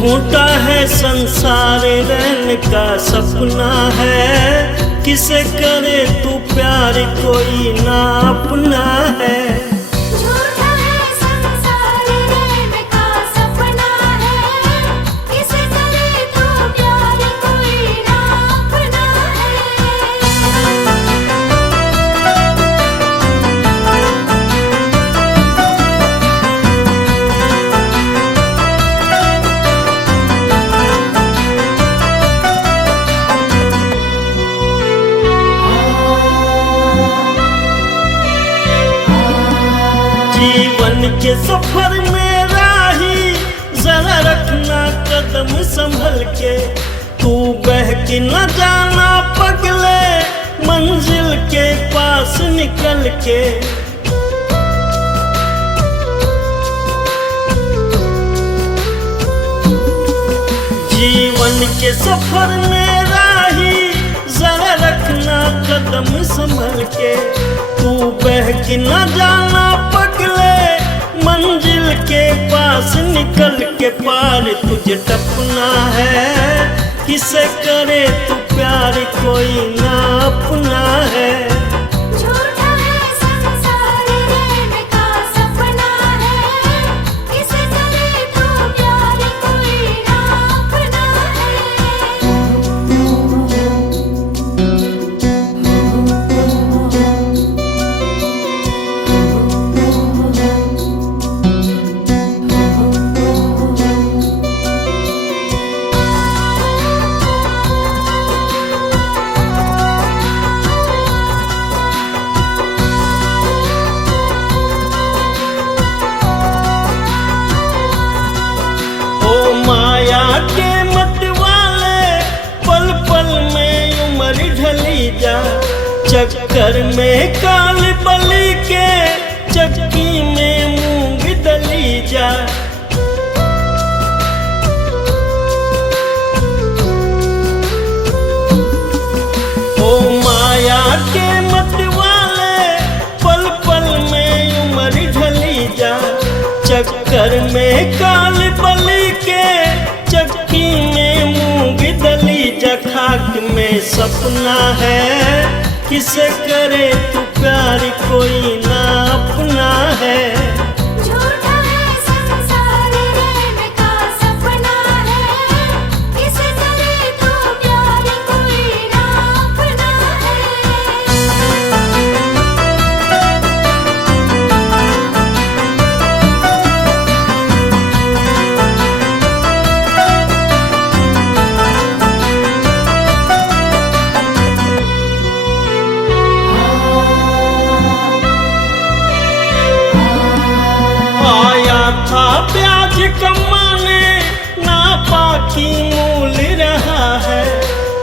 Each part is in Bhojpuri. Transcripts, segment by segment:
झूठा है संसार रहने का सपना है, किसे करे तू प्यार कोई ना अपना है। झूठा है संसार रहने का सपना है, किसे करे तू प्यार कोई ना अपना जीवन के सफर में राही जरा रखना कदम संभल के, तू बहक न जाना पगले मंजिल के पास निकल के। जीवन के सफर में राही जरा रखना कदम संभल के, तू बहक न जाना पगले मंजिल के पास निकल के। पार तुझे टपना है, किसे करे तू प्यार कोई ना अपना है। झूठा है संसार रहने का सपना है, किसे करे तू प्यार कोई ना अपना ओ माया के मत वाले पल पल में उम्र ढली जा, चक्कर में काल बलि के चक्की में मूंग दली जा। ओ माया के मत वाले पल पल में उम्र ढली जा, चक्कर में काल बलि के चक्की में मूंग दली जा। खाक में सपना है, किसे करे तू प्यार कोई ना अपना है। झूठा है संसार रहने का सपना है, किसे करे तू प्यार कोई ना अपना आया था प्याज कमाने ना बाकी मूल रहा है,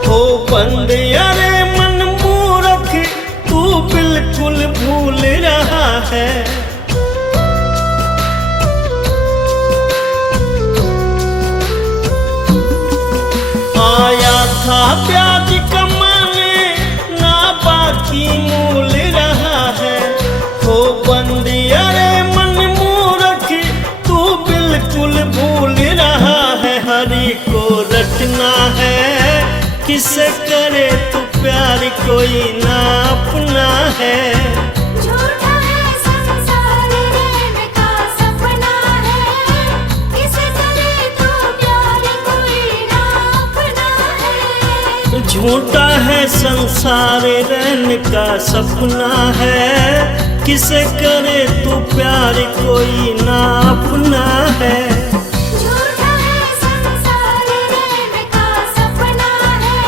हो बंद अरे मन मूर्ख तू बिल्कुल भूल रहा है। आया था प्याज कमाने ना बाकी मूल रहा है, हो बंद अरे मन मूर्ख तू बिल्कुल भूल रहा है। हरि को रटना है, किसे करे तू प्यार कोई ना अपना है। झूठा है संसार रहने का सपना है, किसे करे तू प्यार कोई ना अपना है। झूठा है संसार रहने का सपना है, किसे करे तू प्यार कोई ना अपना है। झूठा है संसार रहने का सपना है,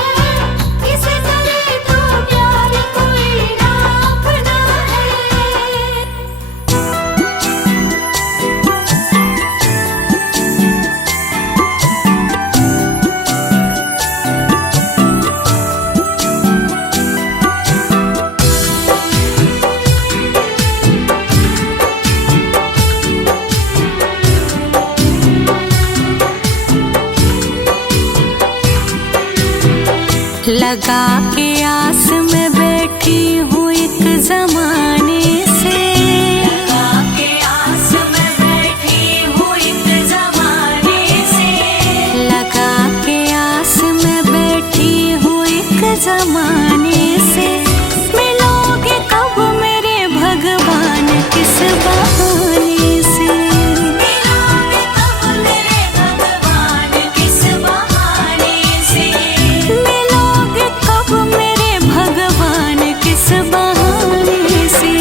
किसे करे तू प्यार कोई ना अपना है। लगा के आस में बैठी हूँ एक जमाने से, लगा के आस में बैठी हूँ एक जमाने से। जमाने से। मिलोगे कब मेरे भगवान किस बहाने से। मिलोगे कब मेरे भगवान किस बहाने से। मिलोगे कब मेरे भगवान किस बहाने से।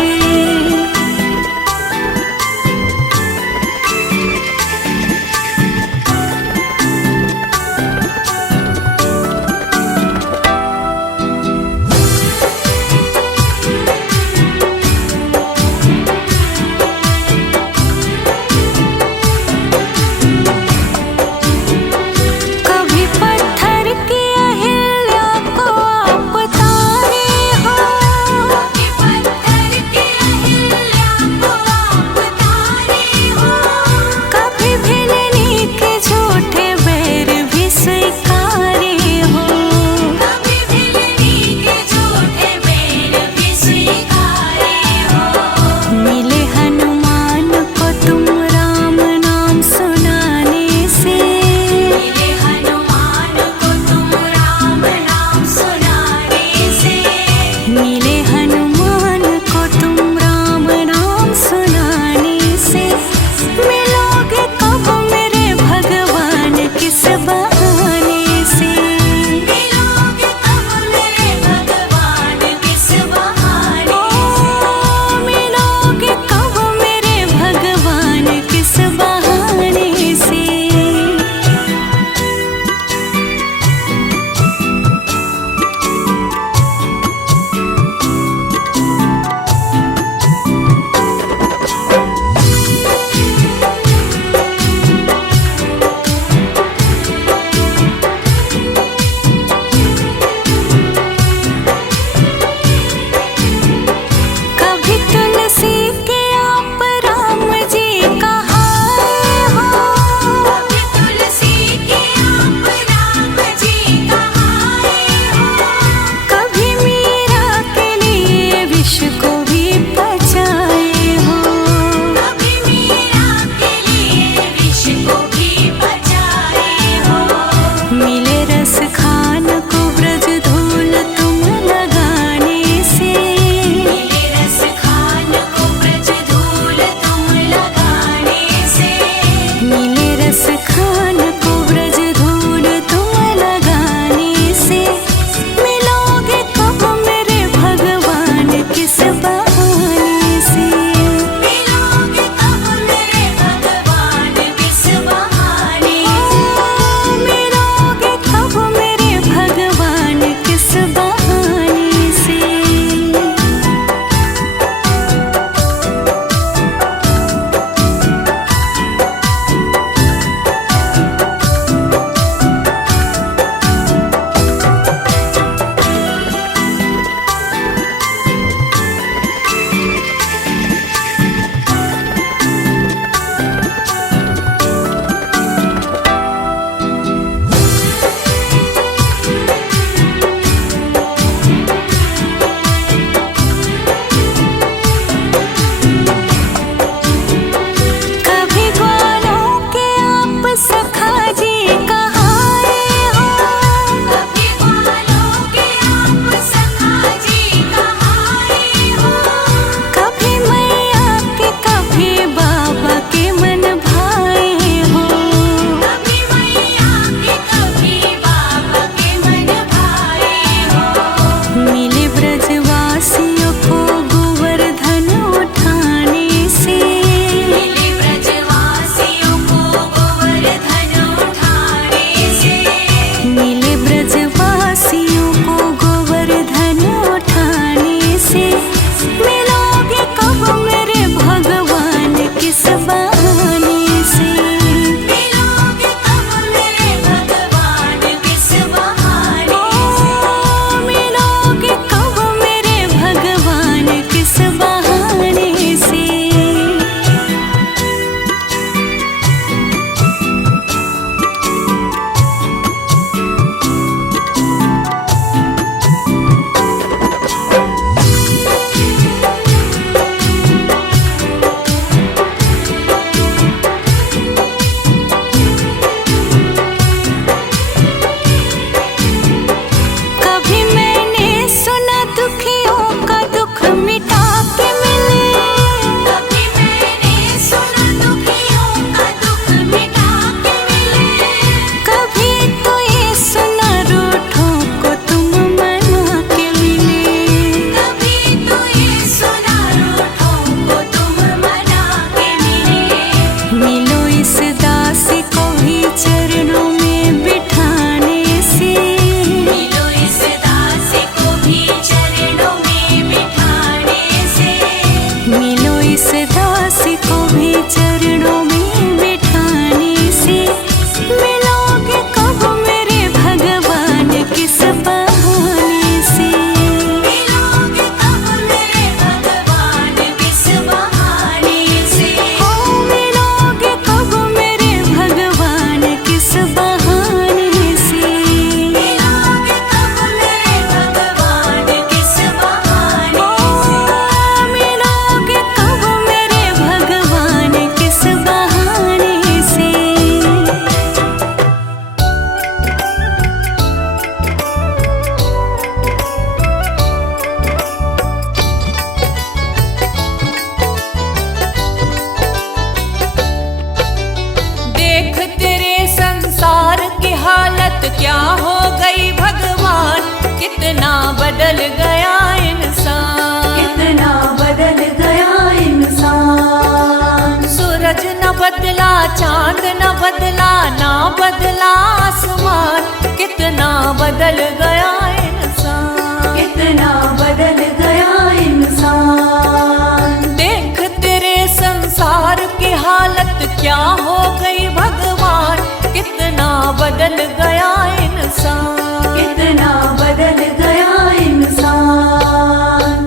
बदल गया इंसान, कितना बदल गया इंसान। देख तेरे संसार की हालत क्या हो गई भगवान, कितना बदल गया इंसान, कितना बदल गया इंसान।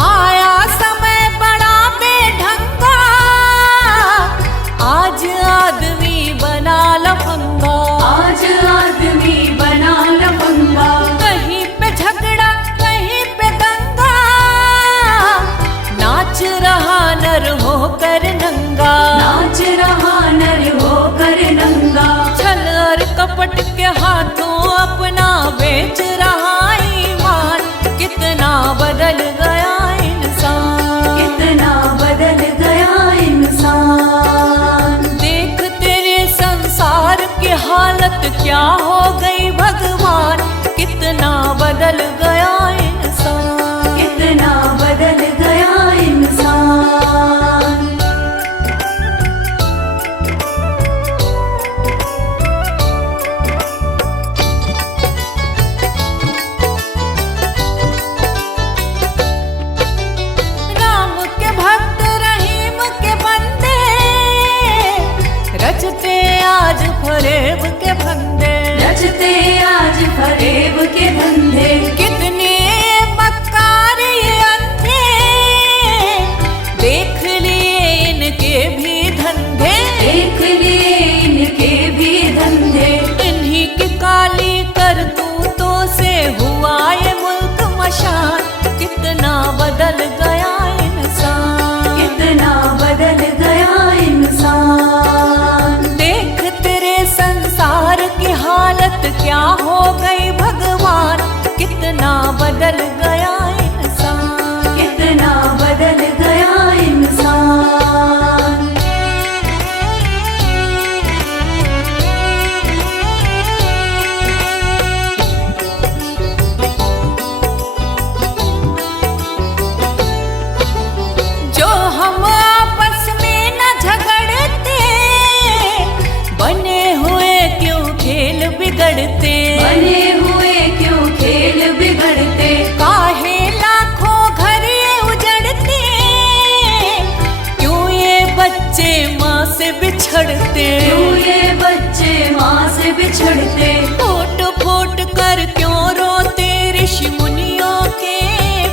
आया समय बड़ा बेढंगा, आज आदमी बना लफंगा, आज आदमी बना लफंगा। कहीं पे झगड़ा कहीं पे दंगा, नाच रहा नर होकर नंगा, नाच रहा नर होकर नंगा। छल और कपट के हाथों अपना बेच रहा ईमान, कितना बदल गया इंसान, कितना बदल गया इंसान। देख तेरे संसार की हालत क्या हो गई भगवान, कितना बदल गया इंसान, कितना बदल गया इंसान। राम के भक्त रहीम के बंदे, रचते आज फरेब के फंदे, रचते आज फरेब के धंधे। कितने मक्कार ये अंधे, देख लिए इनके भी धंधे, देख लिए इनके भी धंधे। इन्हीं की काली करतूतों से हुआ ये मुल्क मशान, कितना बदल गया इंसान, कितना बदल गया इंसान। देख तेरे संसार की हालत क्या हो गई भगवान, कितना बदल गया इंसान, कितना बदल गया इंसान। जो हम आपस में न झगड़ते, बने हुए क्यों खेल बिगड़ते, बने हुए क्यों खेल बिगड़ते। काहे लाखों घर ये उजड़ते, क्यों ये बच्चे माँ से बिछड़ते, क्यों ये बच्चे माँ से बिछड़ते। फूट फूट कर क्यों रोते ऋषि मुनियों के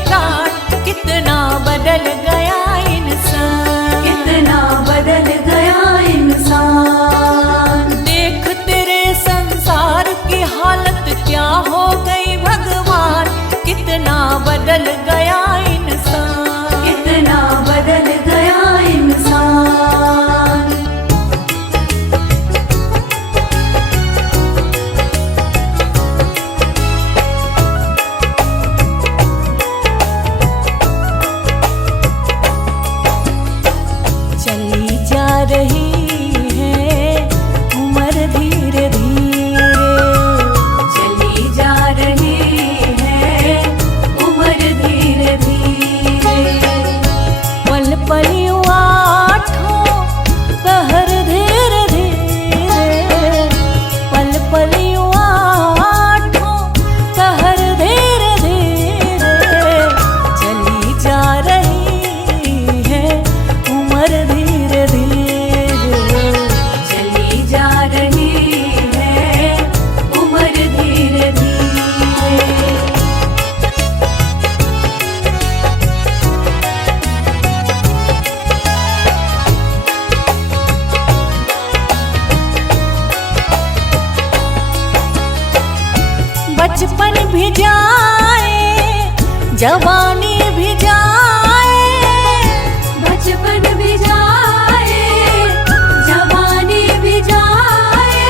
प्राण, कितना बदल गया इंसान, कितना बदल गया इंसान। देख तेरे संसार की हालत क्या हो गई भगवान, कितना बदल गया इंसान, कितना बदल गया इंसान। चली जा रही है उम्र धीरे धीरे, चली जा रही है उम्र धीरे धीरे। पल पल यूं आठों पहर धीरे धीरे, पल पल यूं आठों पहर धीरे धीरे, चली जा रही है उम्र धीरे धीरे, चली जा रही है उम्र धीरे धीरे। बचपन भी जाए जवानी भी जाए, बचपन भी जाए जवानी भी जाए।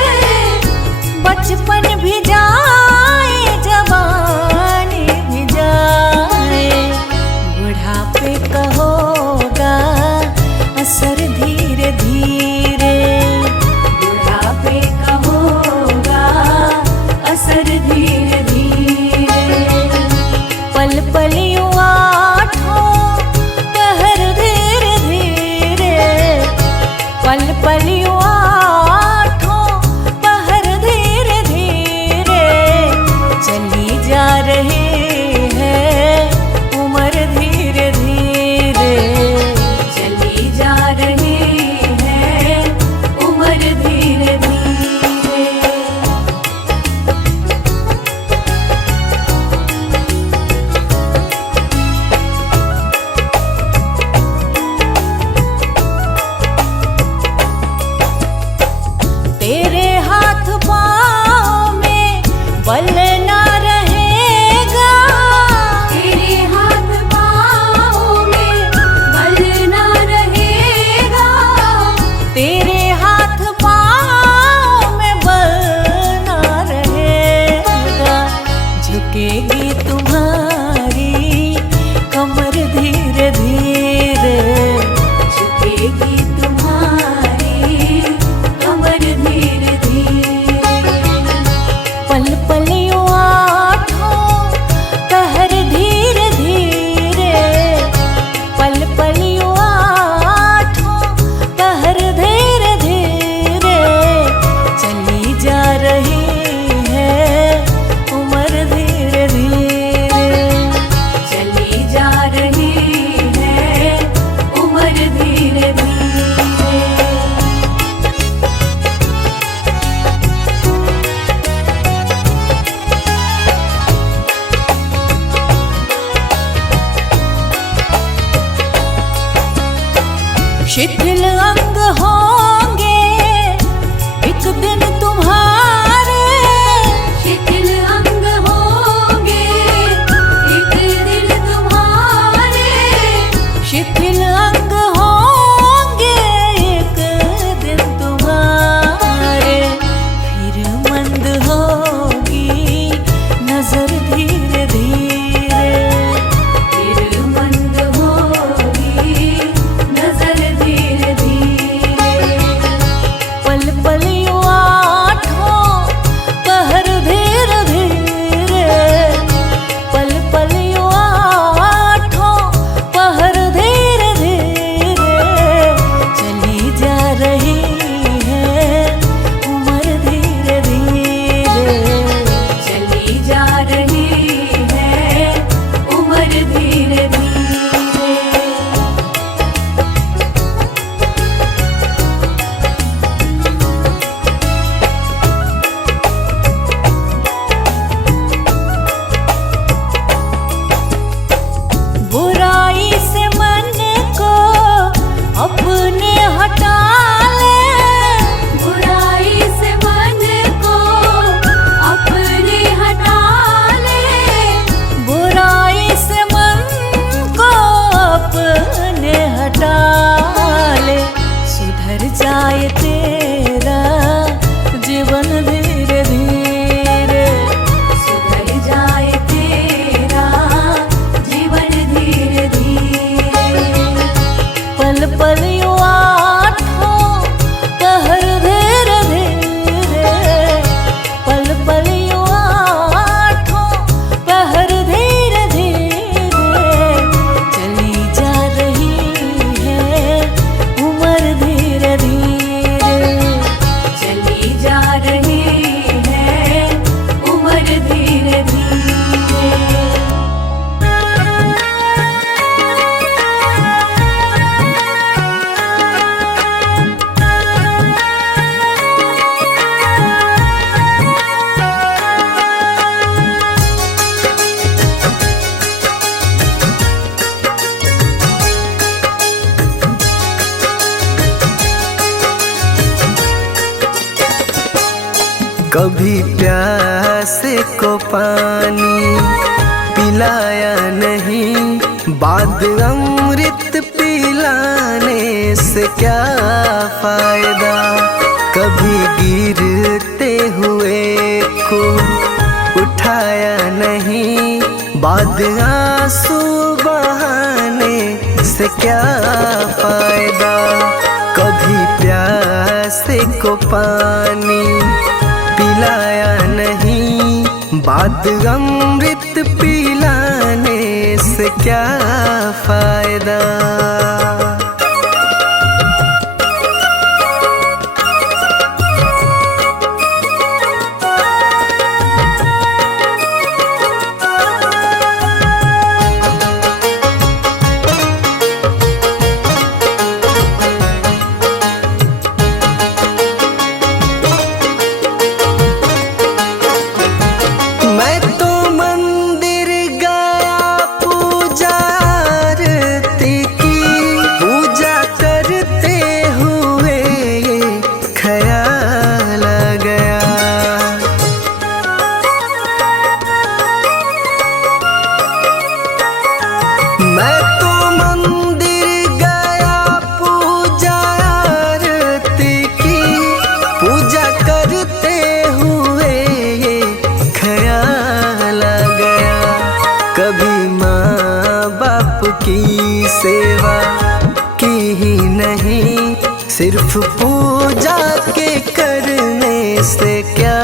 बचपन भी जाए जवानी भी जाए, बुढ़ापे का होगा असर धीरे धीरे, बुढ़ापे का होगा असर धीरे धीरे। पल पल यूं आठों पहर धीरे धीरे, पल पल यूं आठों पहर धीरे धीरे, चली जा रही है उम्र धीरे धीरे, चली जा रही है उम्र धीरे धीरे। तेरे हाथ पाँव में बल ना रहेगा, तेरे हाथ पाँव में बल ना रहेगा, तेरे हाथ पाँव में बल ना रहेगा, झुकेगी तुम्हारी कमर धीरे धीरे, झुकेगी तुम्हारी कमर धीरे धीरे। पल पल यूं आठों पहर धीरे धीरे, पल पल यूं आठों पहर धीरे धीरे, चली जा रही है उम्र धीरे धीरे, चली जा रही है उम्र धीरे धीरे। शिथिल अंग होंगे एक दिन तुम्हारे, शिथिल अंग होंगे एक दिन तुम्हारे, शिथिल अंग होंगे एक दिन तुम्हारे, फिर मंद होगी नजर धीरे धीरे, फिर मंद होगी नजर धीरे धीरे। पल पल यूं आठों पहर धीरे धीरे, पल पल यूं आठों पहर धीरे धीरे, चली जा रही है उम्र धीरे धीरे, चली जा रही है उम्र धीरे धीरे। बुराई से मन को अपने हटा ले, बुराई से मन को अपने हटा ले, बुराई से मन को अपने हटा ले, सुधर जाए तेरा जीवन धीरे धीरे, सुधर जाए तेरा जीवन धीरे धीरे। पल पल यूं आठों पहर धीरे धीरे, पल पल यूं आठों पहर धीरे धीरे, चली जा रही है उम्र धीरे धीरे, चली जा रही है उम्र धीरे धीरे। कभी प्यासे को पानी पिलाया नहीं, बाद अमृत पिलाने से क्या फायदा। कभी गिरते हुए को उठाया नहीं, बाद आंसू बहाने से क्या फायदा। कभी प्यासे को पानी पिलाया नहीं, बाद अमृत पिलाने से क्या फायदा। मैं तो मंदिर गया पूजा आरती की, पूजा करते हुए ये ख्याल आ गया। मैं तो मंदिर गया पूजा आरती की, पूजा करते हुए ये ख्याल आ गया। कभी माँ बाप की सेवा की ही नहीं, सिर्फ पूजा के करने से क्या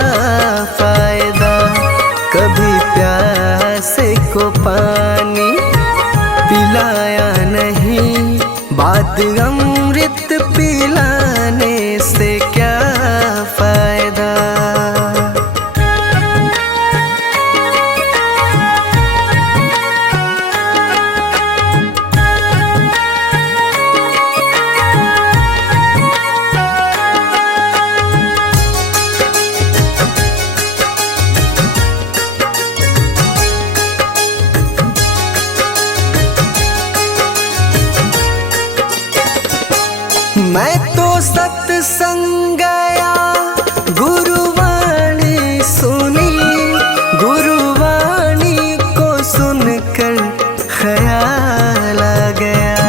फायदा। कभी प्यासे को पानी पिलाया नहीं, बाद अमृत पिलाने से क्या फायदा। मैं तो सत्संग गया, गुरुवाणी सुनी, गुरुवाणी को सुनकर ख्याल आ गया।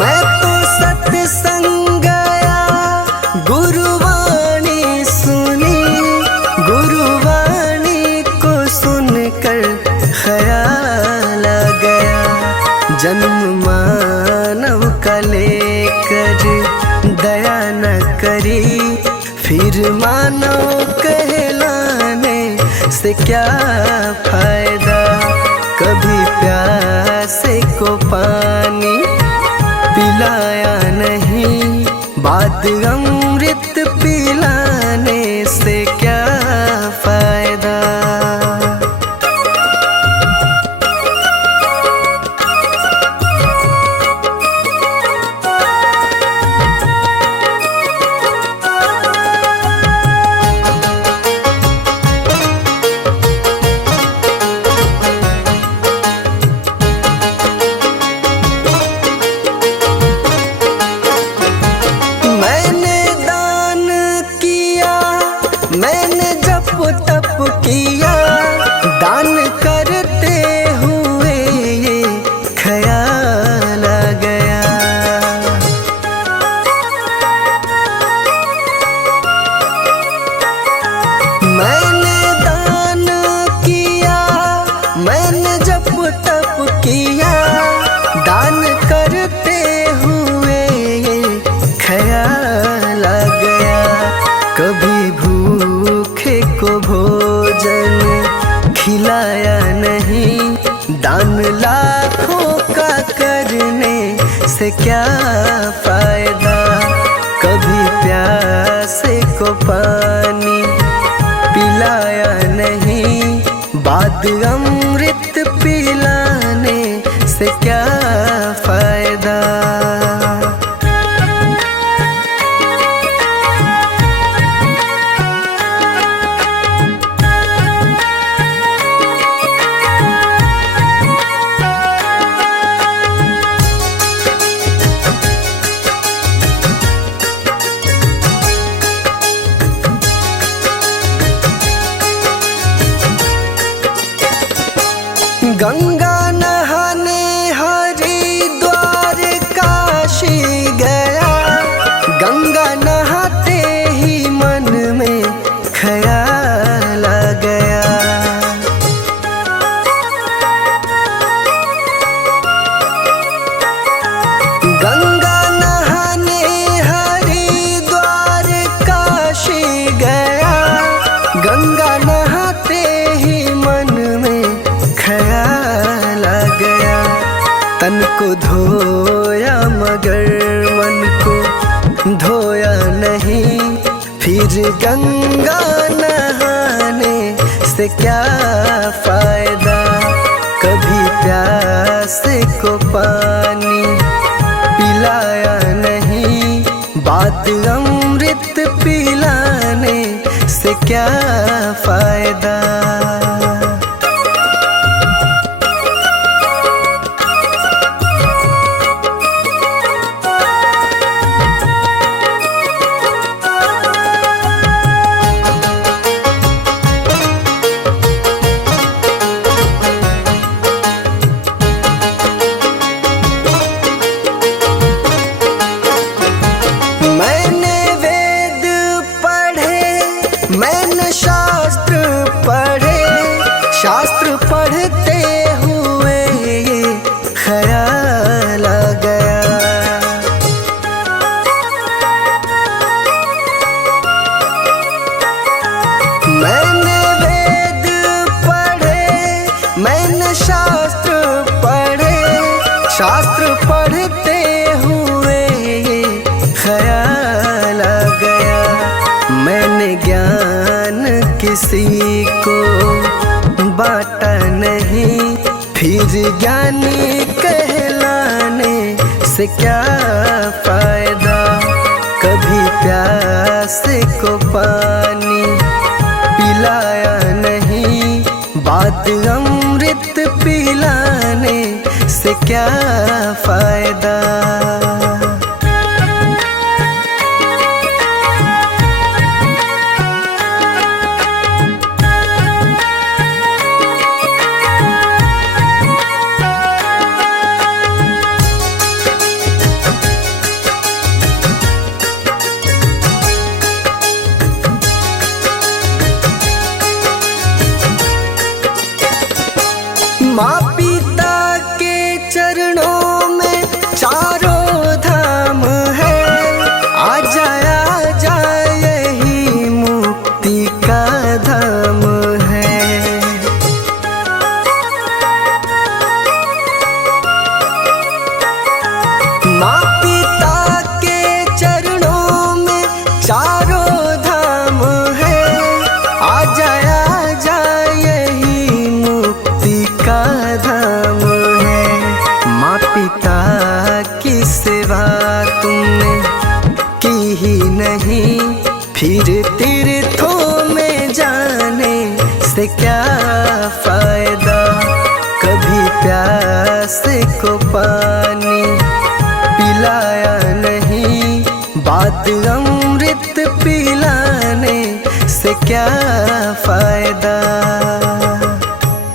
मैं तो सत्संग गया, गुरुवाणी सुनी, गुरुवाणी को सुनकर ख्याल आ गया। जन्म मानव का लेकर दया न करी, फिर मानव कहलाने से क्या फायदा। कभी प्यासे को पानी पिलाया नहीं, बाद अमृत पिलाने से क्या फायदा। मैंने दान किया, मैंने जप तप किया, दान करते हुए ये ख्याल आ गया। मैंने दान किया, मैंने जप तप किया, दान करते हुए ये ख्याल आ गया। कभी भूखे को भोजन खिलाया नहीं, दान लाखों का करने से क्या फायदा। कभी प्यासे को पानी पिलाया नहीं, बाद अमृत पिलाने से क्या फायदा। गंगा नहाने हरिद्वार गंगा नहाते ही मन में ख्याल आ गया। तन को धोया मगर मन को धोया नहीं, फिर गंगा नहाने से क्या फायदा। कभी प्यासे को पानी पिलाया नहीं, बात अमृत पिलाने से क्या फायदा। मैंने वेद पढ़े, मैंने शास्त्र पढ़े, शास्त्र पढ़ते हुए ये ख्याल आ गया। मैंने वेद पढ़े, मैंने शास्त्र पढ़े, शास्त्र पढ़ते हुए ये ख्याल आ गया। मैंने ज्ञान किसी को बांटा नहीं, फिर ज्ञानी कहलाने से क्या फायदा। कभी प्यासे को पानी पिलाया नहीं, बात अमृत पिलाने से क्या फायदा। माँ पिता के चरणों में चारों धाम है, आ जा यही मुक्ति का धाम है। माँ पिता के चरणों में चारों धाम है, आ जा यही मुक्ति का धाम है। माँ पिता की सेवा तुमने की ही नहीं, फिर तीर्थों में जाने से क्या फायदा। कभी प्यासे को पानी पिलाया नहीं, बात अमृत पिलाने से क्या फायदा।